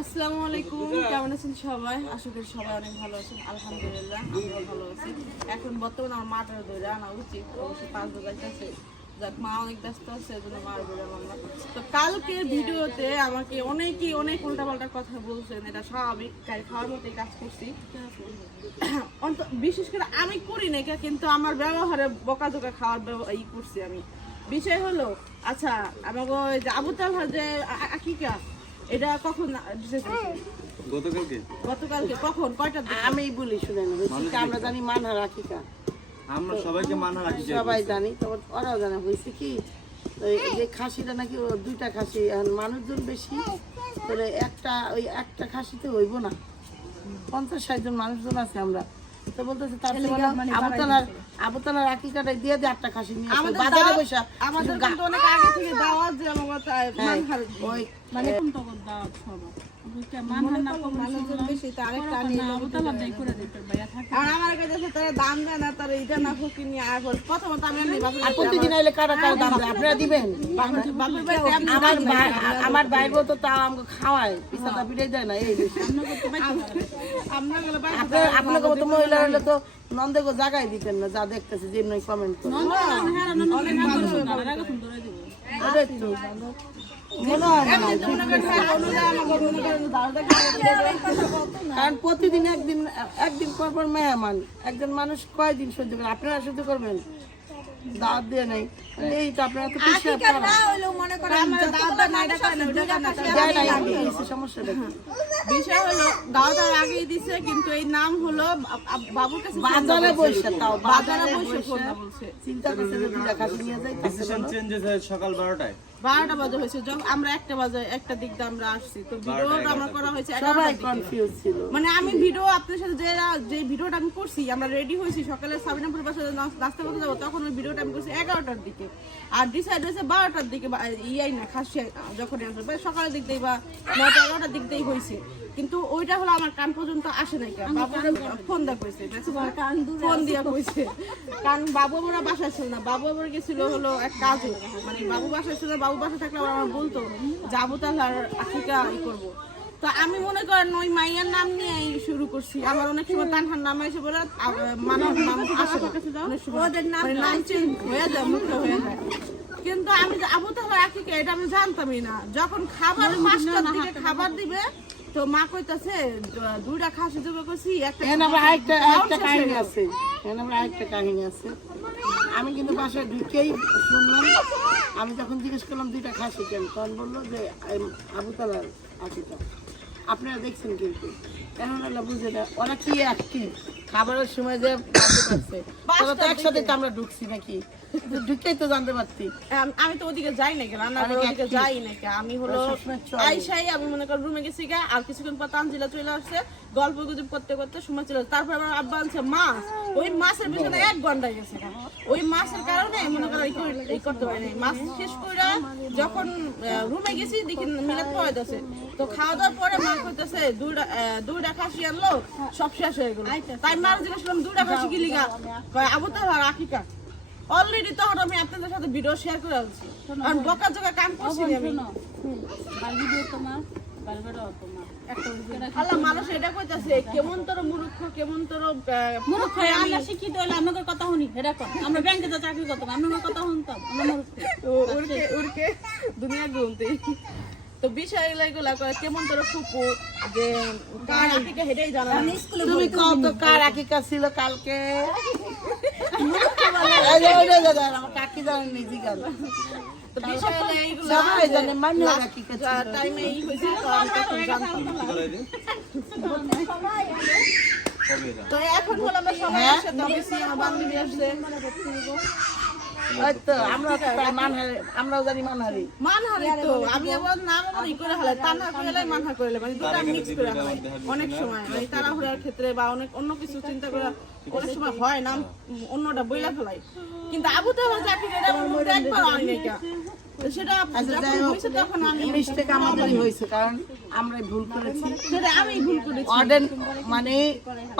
আসসালামু আলাইকুম, কেমন আছেন সবাই? আশা করি সবাই অনেক ভালো আছেন, আলহামদুলিল্লাহ আমরাও ভালো আছি। এখন বর্তমানে আমার মাটার দৌড়ে আনা উচিত, অবশ্যই পাঁচ যাক, মা অনেক আছে তো কালকের ভিডিওতে আমাকে অনেকেই অনেক উল্টাপাল্টা কথা বলছেন, এটা স্বাভাবিক খাওয়ার মতোই কাজ করছি। বিশেষ করে আমি করি না কিন্তু আমার ব্যবহারে বকাঝোকা খাওয়ার ই করছি আমি। বিষয় হলো আচ্ছা আমাকে ওই যে আবু যে আকিকা এটা কখন গতকালকে। গতকালকে কখন? কয়টা দিকে? আমি বলি শুনেন আমরা জানি মানহার আকিকা। আমরা সবাইকে মানা রাখি সবাই জানি তো ওরাও জানে হয়েছে কি? ওই যে খাসিটা নাকি ও দুইটা খাসি এখন মানুষজন বেশি তাহলে একটা ওই একটা খাসিতে হইব না। পঞ্চাশ ষাট জন মানুষজন আছে আমরা। তো বলতেছে তার আবুতালার আবুতালার আকিকাটা দিয়ে দিয়ে একটা খাসি নিয়ে আসো। আমাদের বাজারে বসে আমাদের কিন্তু অনেক আগে থেকে দাওয়াত যে আমার মানে কোন তখন দাওয়াত সবার বুঝতে মানহার না কবুল মানুষজন বেশি তো আরেকটা আনি না আবুতালা দেই করে দিতে ভাইয়া থাকে। আর আমার ভাই তো তাও আমাকে খাওয়ায় পিসাটা বিড়াই দেয় না এই আপনাকে মতো মহিলা হলে তো নন্দেগো জায়গায় দিতেন না যা দেখতেছে যে নয় কমেন্ট করে আগে কারণ প্রতিদিন একদিন একদিন পর পর মেহমান। একজন মানুষ কয়দিন সহ্য করে? আপনারা সহ্য করবেন? দাওয়াত দিয়ে নেই। এই তো আপনারা তো সমস্যাটা বিষয় হলো দাওয়াত আগেই দিছে কিন্তু এই নাম হলো বাবুর কাছে বাজারে বসে তাও বাজারে বসে চিন্তা করছে যে দুইটা খাসি নিয়ে যাই ডিসিশন চেঞ্জ হয়েছে সকাল বারোটায়। বারোটা বাজে হয়েছে যখন আমরা একটা বাজে একটা দিক দিয়ে আমরা আসছি। তো ভিডিওটা আমরা করা হয়েছে সবাই কনফিউজ ছিল। মানে আমি ভিডিও আপনার সাথে যে যে ভিডিওটা আমি করছি আমরা রেডি হয়েছি সকালে সাবিনাপুর নাস্তা করতে যাব তখন ওই ভিডিওটা আমি করছি এগারোটার দিকে। আর ডিসাইড হয়েছে বারোটার দিকে ইয়াই না খাসি যখন আসবে বা সকালের দিক দিয়ে বা নটা এগারোটার দিক দিয়েই হয়েছে। কিন্তু ওইটা হলো আমার কান পর্যন্ত আসে নাই ফোন দেওয়া কইছে ফোন দিয়া কইছে। কারণ বাবু আমরা বাসায় ছিল না। বাবু আমার গেছিল হলো এক কাজে। মানে বাবু বাসায় ছিল না, বাবু বাসা থাকলে আবার আমার বলতো যাব তাহলে আর আফ্রিকা ই করব। তো আমি মনে করেন ওই মাইয়ার নাম নিয়ে শুরু করছি। আমার অনেক সময় তানহার নাম এসে বলে মানব নাম আসে ওদের নাম মানে নাম চেঞ্জ হয়ে যায় মুক্ত হয়ে যায়। কিন্তু আমি আবু তাহলে আকিকে এটা আমি জানতামই না। যখন খাবার পাঁচটার দিকে খাবার দিবে তো মা কইতাছে দুইটা খাসি দেবে করছি একটা এখানে আবার আরেকটা আরেকটা কাহিনী আছে। এখানে আবার আরেকটা কাহিনী আছে। আমি কিন্তু বাসায় ঢুকেই শুনলাম। আমি যখন জিজ্ঞেস করলাম দুইটা খাসি কেন? তখন বলল যে আবুতালার আশিটা আপনারা দেখছেন কিন্তু। এখন ওরা বুঝে না। ওরা কি অ্যাক্টিভ খাবারের সময় যে পারছে। ওরা তো একসাথে তো আমরা ঢুকছি নাকি? তো তো জানতে পারছি। আমি তো ওদিকে যাই নাকি রান্নাঘর ওদিকে যাই নাকি। আমি হলো ওরা সবসময় চলে। আইসাই আমি মনে করি রুমে গেছি গা আর কিছুক্ষণ পর তানজিলা চলে আসছে। গল্প গুজব করতে করতে সময় চলে তারপর আমার আব্বা আনছে মাছ। ওই মাছের পিছনে এক ঘণ্টা গেছে ওই মাছের কারণে মনে করো এই করতে পারি মাছ শেষ করে যখন রুমে গেছি দেখি মিলাদ পাওয়া যাচ্ছে তো খাওয়া দাওয়ার পরে মা করতেছে দুইটা খাসি আনলো সব শেষ হয়ে গেল। তাই মার জিজ্ঞেস করলাম দুইটা খাসি কি লিগা? আবু তাহলে আর আকিকা। অলরেডি তখন আমি আপনাদের সাথে ভিডিও শেয়ার করে আছি আর বকা জকা কাম করছি আমি। ভিডিও তোমার বাল বেড়াও তোমার আল্লাহ মানুষ এটা কইতাছে কেমন তোর মূর্খ কেমন তোর মূর্খ আমরা শিক্ষিত হলে আমাদের কথা শুনি এরকম আমরা ব্যাংকে তো চাকরি করতাম কথা শুনতাম। আমরা মূর্খ। উড়কে উড়কে দুনিয়া ঘুমতে তো বিষয় এগুলা করে কেমন তোর ফুপু যে কার আপিকে হেডেই জানা না। তুমি কত কার আকিকা ছিল কালকে? আমার কাকি জানেন নিজে গেল। তো জানে আকিকা তো তো এখন হলো আমরা সবাই হ্যাঁ? একসাথে অফিসে বান্ধবী আসছে তো আমরা মানহারি আমরাও জানি মানহারি। মানহারি তো আমি আবার নাম আমার করে হালাই তানহা করে মানহা করে মানে দুটা মিক্স করে হালাই অনেক সময় মানে তাড়াহুড়ার ক্ষেত্রে বা অনেক অন্য কিছু চিন্তা করে অনেক সময় হয় নাম অন্যটা বইলা ফেলাই। কিন্তু আবু তো আমার চাকরি এটা একবার হয় নাই সেটা আচ্ছা তখন আমি মিস্টেক আমাদেরই হয়েছে কারণ আমরাই ভুল করেছি। সেটা আমি ভুল করেছি। মানে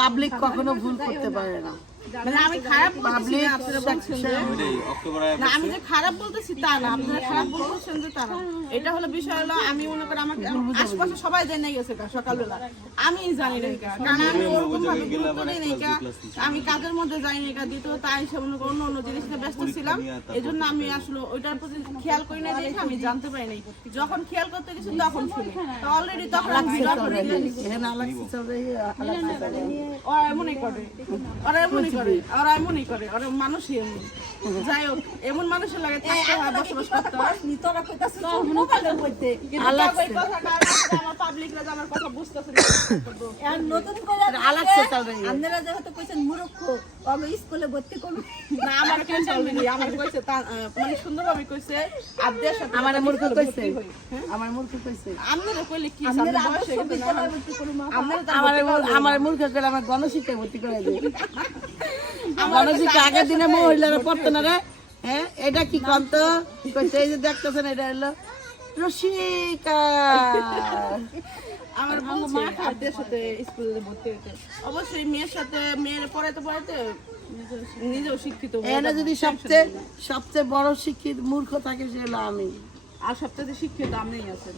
পাবলিক কখনো ভুল করতে পারে না। আমি খারাপ বলতেছি না আপনারা বলছেন যে ওইটাই অক্টোবর আগে না আমি যে খারাপ বলতেছি তা না আপনারা খারাপ বলতেছেন যে তা না এটা হলো বিষয় হলো আমি মনে করি আমাকে আশপাশে সবাই জেনে গেছে সকালবেলা আমি জানি না কারণ আমি ওরকম ভাবে গুরুত্ব দিই নাই আমি কাজের মধ্যে যাই নাই দ্বিতীয় তাই সে মনে করি অন্য অন্য জিনিস নিয়ে ব্যস্ত ছিলাম এই জন্য আমি আসলে ওইটার প্রতি খেয়াল করি না দেখে আমি জানতে পারি নাই যখন খেয়াল করতে গেছি তখন শুনি তো অলরেডি তখন আমি ওরা এমনই করে ওরা এমনই করে আর এমনই করে আর মানুষই এমন। যাই হোক এমন মানুষের লাগে থাকতে হয় বসবাস করতে হয়। আলাক্সি আমার পাবলিকরা আমার কথা বুঝতেছে না। নতুন করে আলাক্সি চৌধুরী আপনারা যেহেতু কইছেন মূর্খ আমি স্কুলে ভর্তি করুন না আমার কেউ চলবেনি আমার কইছে মানে সুন্দরভাবে কইছে আব্দের সাথে আমার মূর্খ কইছে। হ্যাঁ? আমার মূর্খ কইছে। আপনারা কইলে কি আপনারা বয়স হয়ে? গেছে না? আপনারা তো আমার ভর্তি আমার মূর্খ করে আমার গণশিক্ষায় ভর্তি করে দেয়। আগের দিনে মহিলারা পড়তো না রে? হ্যাঁ? এটা কি কন্ত? কইছে এই যে দেখতেছেন এটা হলো রসিকা। আমার বলছে আব্দের সাথে স্কুলে ভর্তি হইতে। অবশ্যই মেয়ের সাথে মেয়ের পড়াতে পড়াতে নিজেও শিক্ষিত যদি সবচেয়ে সবচেয়ে বড় শিক্ষিত মূর্খ থাকে সে হলো আমি। আর সবচেয়ে শিক্ষিত আপনিই আছেন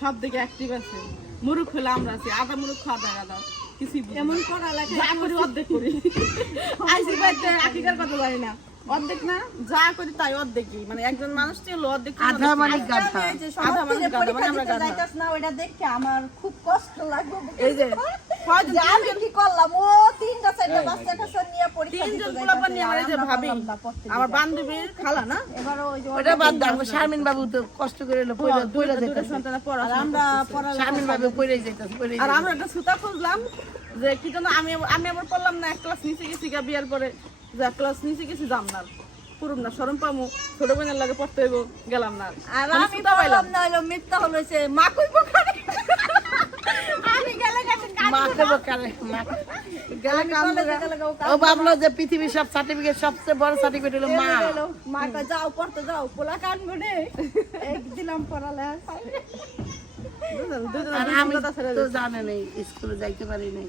সব দিকে অ্যাক্টিভ আছেন মুরুখ হলে আমরা আছি। আধা মুরুখ আধা আধা। কিছুই এমন করা লাগে যা করি অর্ধেক করি। আইসি পাইতে আকিকার কথা জানি না। অর্ধেক না যা করি তাই অর্ধেকই। মানে একজন মানুষ ছিল অর্ধেক আধা মানে গাধা। আধা মানুষ গাধা মানে আমরা গাধা যাইতাস না ওটা দেখে আমার খুব কষ্ট লাগবে। এই যে আমি কি করলাম ও তিনটা চারটা বাচ্চা কাছে নিয়ে পরীক্ষা তিনজন পোলাপান নিয়ে আমার যে ভাবি পারলাম না পড়তে। আমার বান্ধবীর খালা না? এবারও ওই যে ওটা বাদ দাও শারমিন বাবু তো কষ্ট করে এলো আমরা পড়া শারমিন বাবু আর আমরা একটা সুতা খুঁজলাম যে কি জন্য আমি আমি আবার পড়লাম না এক ক্লাস নিচে গেছি গা বিয়ার পরে। যে ক্লাস নিচে গেছি যাম না পুরুম না সরম পামু ছোট বোনের লাগে পড়তে হইব গেলাম না আর। মানে আমি সুতা পাইলাম। না হলো মিথ্যা হলো সে মাকুই পোখারে আমি গেলে গেছে মাকে গেলে কাম ও ভাবলো যে পৃথিবীর সব সার্টিফিকেট সবচেয়ে বড় সার্টিফিকেট হলো মা। মা কয় যাও পড়তে যাও পোলা এক দিলাম পড়ালে আর আমি তো জানে নেই স্কুলে যাইতে পারি নাই।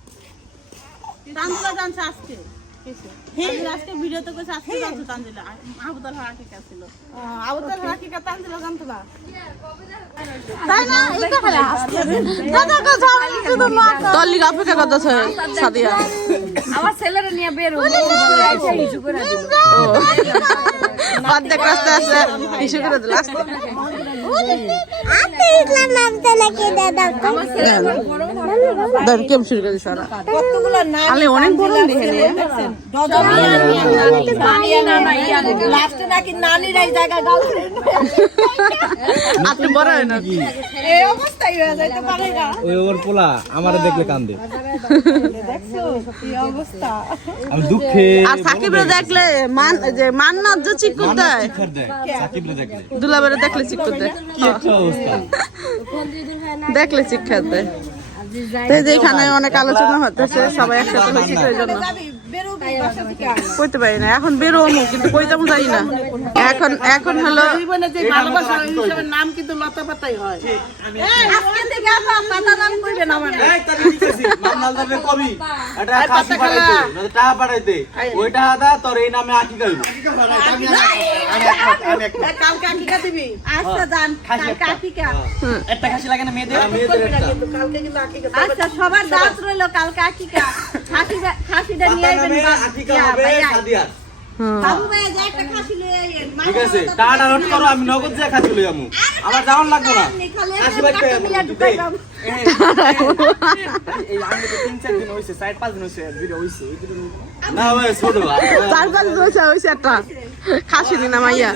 তানজিলা জানছে আজকে। আজকে ভিডিওতে কইছে আজকে জানছে তানজিলা। আবুদাল হাকিকা ছিল। আবুদাল তানজিলা জানতো না? আমার ছেলেরা নিয়ে বের হব। ইস্যু করে দিল অর্ধেক রাস্তা আছে। ইস্যু করে দিল কেম শুরু করে না আলে অনেক বড় দেখে রে লাস্টে নাকি নানির এক জায়গায় গার্লফ্রেন্ড। আপনি বড় হয় না? এই অবস্থাই হয়ে যাইতে পারে না। ওই ওর পোলা আমারে দেখলে কান্দে। দেখছ কি অবস্থা আমি দুঃখে আর সাকিবরে দেখলে মান যে মান্নাত যে সাকিবরে দেখলে। দুলাবেরে দেখলে চিকুর দেয়। কি একটা অবস্থা। দেখলে শিক্ষা দেয়। এখানে অনেক আলোচনা হতেছে সবাই একসাথে হয়েছে তো জন্য। যাবি বেরোবি বাসা থেকে কইতে পারি না এখন বেরোমু কিন্তু কইতাম যাই না। এখন এখন হলো নাম কিন্তু লতা পাতাই হয় আজকে থেকে পাতা নাম কইবেন আমার এই তাহলে কি কইছি মামলাল দাবে কবি। এটা কাশি পাঠাইতে না টাকা পাঠাইতে। ওই দা তোর এই নামে আকি গাইব কালকে আকিকা আচ্ছা কিন্তু কালকে কিন্তু আকিকা আচ্ছা সবার দাঁত রইল কাল কাকিকা খাসিটা নিয়ে পাতা আইবেন নামে বা- আকিকা হবে ভাইয়া। সাদিয়ার বাবু ভাই যে একটা খাসি ঠিক আছে টাকাটা নোট করো আমি নগদ যা খাসি লই আমু। আমার যাওয়ার লাগবে না। খাসি বাইতে এই আমি তো তিন চার দিন হয়েছে চার পাঁচ দিন হয়েছে ভিডিও হয়েছে না ভাই ছোট চার পাঁচ বছর হয়েছে একটা। খাসি দিনা মাইয়া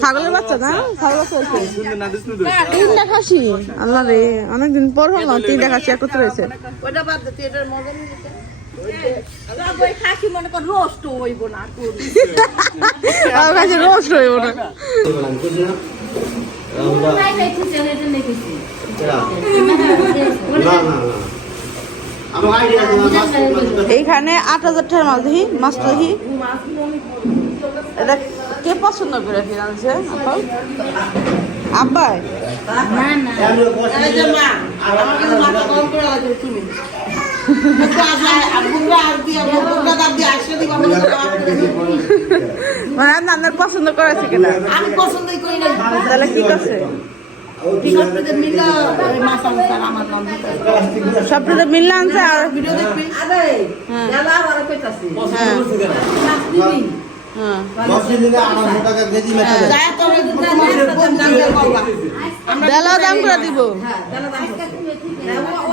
ছাগলের বাচ্চা না? ছাগল বাচ্চা না দিস তিনটা খাসি? আল্লাহ রে অনেকদিন পর হলো তিনটা খাসি একত্র হয়েছে। ওটা বাদ দে তুই এটার মজা নিয়ে ওই খাসি কর রোস্ট হইব না আমার কাছে রোস্ট হইব না। এইখানে আট হাজার টাকার মাছ দেখি মাছটা দেখি এটা কে পছন্দ করে ফিনান্সে আপা আব্বাই? এই যে মা, আমার কাছে মাথা গরম করে রাখবে তুমি। কিন্তু আজ আ- আর বুড়া আর দিয়ে, বুড়া দাঁত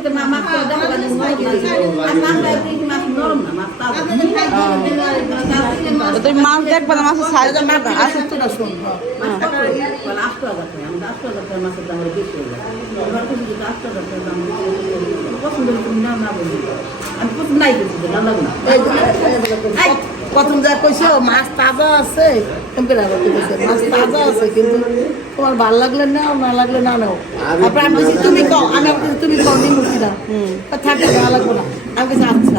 দিয়ে আসলে দিবা, আমার কাছে জবাব করে দিবা। মানে আপনার পছন্দ করেছে কিনা আমি পছন্দই করি না তাহলে কি করছে সবটাতে মিলে ওই মাছ আনতে আর আমার নাম দিতে হবে। সবটাতে মিললে আনছে আর ভিডিও দেখবি হ্যাঁ গেলা আবার কইতাছি হ্যাঁ মাছ দিবি হ্যাঁ যায় তো ওই তোমার সাথে না এই, প্রথম যা কইছো মাছ তাজা আছে মাছ তাজা আছে কিন্তু তোমার ভালো লাগলে নাও না লাগলে না নাও তারপর আমি বলছি তুমি কও আমি আবার তুমি কও নিমু কিনা থাকে ভালো লাগবো না আমি কইছি আচ্ছা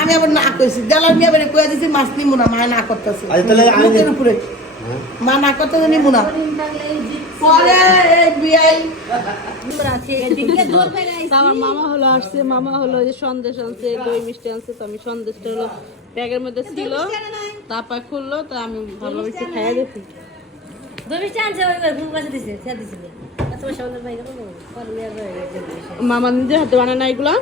আমি আবার না কইছি দেলার মেয়ে বেড়ে কইয়া দিছি মাছ নিমু না মায় না করতেছে উপরে মা না করতে নিমু না পরে এই বিয়াই আমার মামা হলো আসছে মামা হলো যে সন্দেশ আনছে দই মিষ্টি আনছে তো আমি সন্দেশটা হলো ব্যাগের মধ্যে ছিল তারপর খুললো তো আমি ভাবলাম একটু খাইয়া দেখি মামা নিজে হাতে বানায় না এগুলা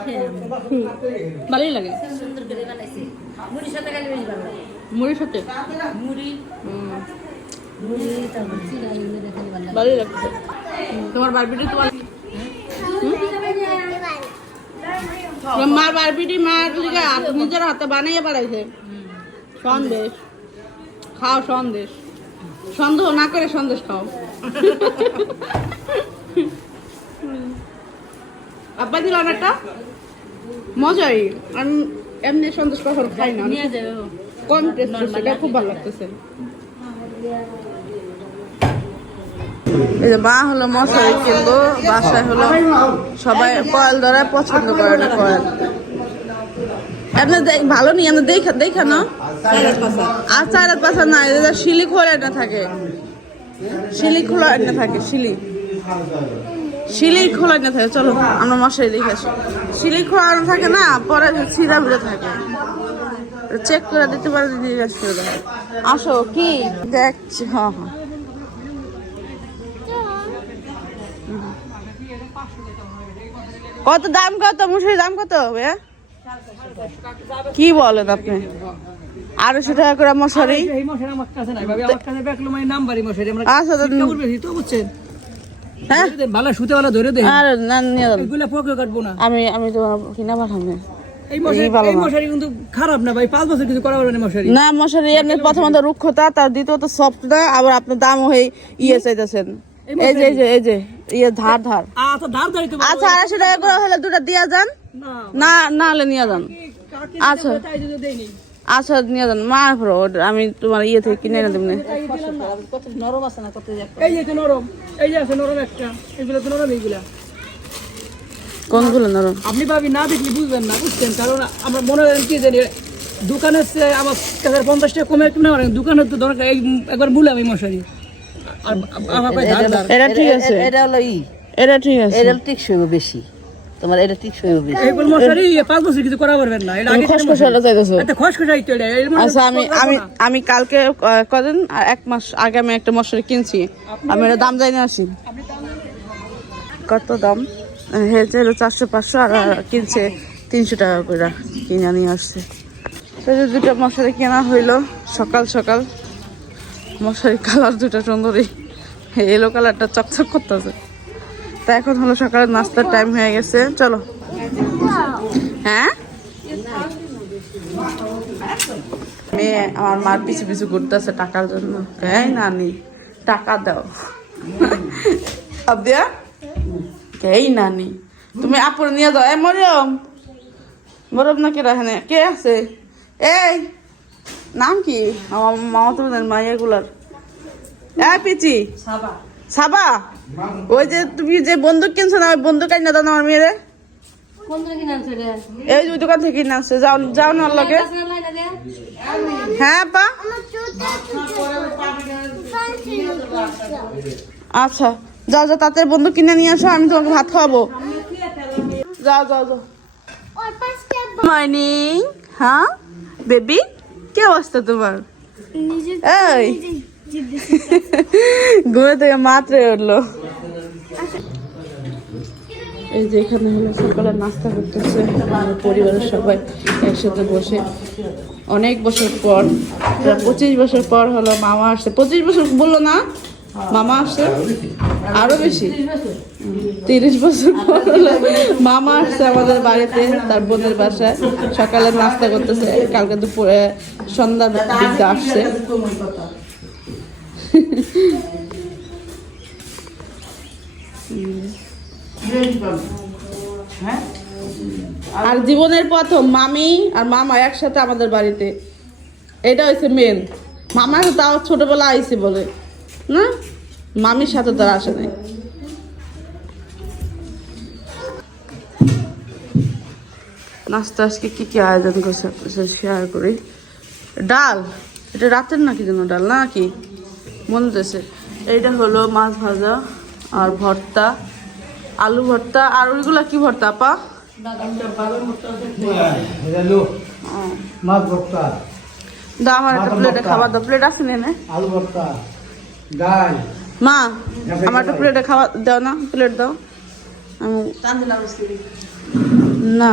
সন্দেশ ভালোই লাগে। মুড়ির সাথে? হুম। ভালোই লাগছে তোমার বারবিটি তোমার মার বারবিটি মার লিগে হাত- নিজের হাতে বানাইয়ে বাড়াইছে। সন্দেশ। খাও সন্দেশ। সন্দেহ না করে সন্দেশ খাও। আব্বা দিল অনেকটা? মজাই। আমি এমনি সন্দেশ কখনো খাই না। কম টেস্ট সেটা খুব ভালো লাগতেছে। এই যে মা হলো মশারি কিনবো বাসায় হলো সবাই কয়েল ধরে পছন্দ করে না কয়েল। এমনি ভালো নি? এমনি দেখা দেখা না? আর চার পাশা না শিলি খোলা না থাকে। শিলি খোলা না থাকে শিলি। শিলি খোলা না থাকে চলো আমরা মশারি দেখে আসি। শিলি খোলা না থাকে না পরে ছিঁড়া বেড়ে থাকে। চেক করে দিতে পারে জিজ্ঞেস করে দেয় আসো কি? দেখছি হ্যাঁ হ্যাঁ কত দাম কত? মুসুরি দাম কত ভাইয়া? কি বলেন আপনি? আড়াইশো টাকা করে মশারি। আচ্ছা আমি আমি তোমার কিনা এই না। মশারি কিন্তু খারাপ না মশারি। না প্রথমত রুক্ষতা তার দ্বিতীয়ত সফটটা আবার আপনার দাম হয়ে ইয়ে চাইতেছেন। এই যে এই যে এই যে ইয়ে ধার ধার। আচ্ছা তো আচ্ছা আড়াইশো টাকা করে হলে দুটা দিয়া যান। না না হলে নিয়ে যান। আচ্ছা। আচ্ছা নিয়ে যান মা ফেরো আমি তোমার ইয়ে থেকে কিনে এনে দেবো নরম আছে না। কত এই যে নরম এই যে আছে নরম একটা এগুলো তো নরম এইগুলা। কোনগুলো নরম? আপনি ভাবি না দেখলে বুঝবেন না বুঝছেন? কারণ আমরা মনে করেন কি জানি দোকানের আমার কাছে পঞ্চাশ টাকা কমে কিনে পারেন দোকানের তো দরকার এই একবার বললাম এই মশারি। এটা ঠিক আছে। এটা হলো ই। এটা ঠিক আছে। এটা টিকসই বেশি। তোমার এটা এইগুলো মশারি পাঁচ বছর কিছু করা পারবেন না। এটা আগে খসখসাই তো এটা আচ্ছা আমি আমি আমি কালকে কদিন? আর এক মাস আগে আমি একটা মশারি কিনছি। আমি এটা দাম জানি আসি। কত দাম? হেলছে হলো চারশো পাঁচশো আর কিনছে তিনশো টাকা করে কিনে নিয়ে আসছে। তো দুটো মশারি কেনা হইল সকাল সকাল। মশারি কালার দুটো সুন্দরী। এলো কালারটা চকচক করতেছে। তা এখন হলো সকালে নাস্তার টাইম হয়ে গেছে। চলো। হ্যাঁ? মেয়ে আমার মার পিছু পিছু ঘুরতেছে টাকার জন্য। হ্যাঁ নানি, টাকা দাও। আবদিয়া? এই নানি, তুমি আপুর নিয়ে যাও। এ মরিয়ম মরম না কে রাখে কে আছে? এই, নাম কি? আমার মামা তো মাইয়াগুলার। এই পিচি। সাবা। ওই যে তুমি যে বন্দুক কিনছো না ওই বন্দুক আইনা দাও না আমার মেয়েরে। এই যে ওই দোকান থেকে কিনে আনছে যাও যাও না লগে। হ্যাঁ পা। আচ্ছা যাও যাও তাতে বন্দুক কিনে নিয়ে আসো আমি তোমাকে ভাত খাওয়াবো। যাও যাও যাও। মর্নিং হ্যাঁ? বেবি কি অবস্থা তোমার? এই। ঘুরে থেকে মাত্র উঠল। এই যে এখানে হলো সকালে নাস্তা করতেছে আমার পরিবারের সবাই একসাথে বসে। অনেক বছর পর, পঁচিশ বছর পর হলো মামা আসছে। পঁচিশ বছর বলল না, মামা আসছে? আরও বেশি। তিরিশ বছর পর হলো মামা আসছে আমাদের বাড়িতে, তার বোনের বাসায়। সকালে নাস্তা করতেছে, কালকে দুপুরে সন্ধ্যা আসছে। আর জীবনের প্রথম মামি আর মামা একসাথে আমাদের বাড়িতে। এটা হচ্ছে মেন মামা তাও ছোটবেলা আইসি বলে, না? মামির সাথে তারা আসে নাই। নাস্তা আজকে কি কি আয়োজন করছে শেয়ার করি। ডাল। এটা রাতের নাকি যেন ডাল, না কি? মনে এইটা হলো মাছ ভাজা আর ভর্তা আলু ভর্তা আর ওইগুলা কি ভর্তা আপা? মাছ ভর্তা। দাও আমার একটা প্লেটে খাবার দাও প্লেট আছে নে আলু ভর্তা ডাল। মা আমার একটা প্লেটে খাবার দাও না প্লেট দাও। আমি না।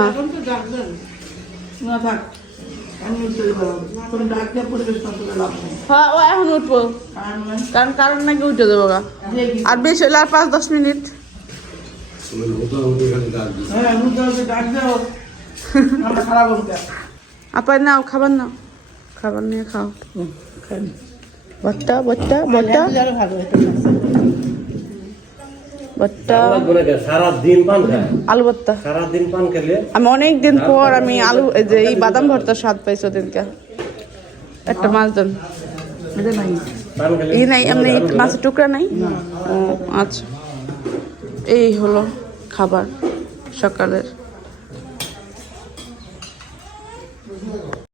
না থাক। হ্যাঁ ও এখন উঠবো। কারণ কারণ নাকি উঠে দেবো গা। আর বেশি হলে আর পাঁচ দশ মিনিট। হ্যাঁ হতে নাও খাবার নাও। খাবার নিয়ে খাও। ভর্তা ভর্তা ভর্তা ভর্তা সারা দিন পান খায় আলু ভর্তা আমি অনেক দিন পর আমি আলু এই যে এই বাদাম ভর্তা স্বাদ পাইছি ওদিনকে। একটা মাছ দেন। এই নাই এমনি মাছের টুকরা নাই? ও আচ্ছা। এই হলো খাবার সকালের।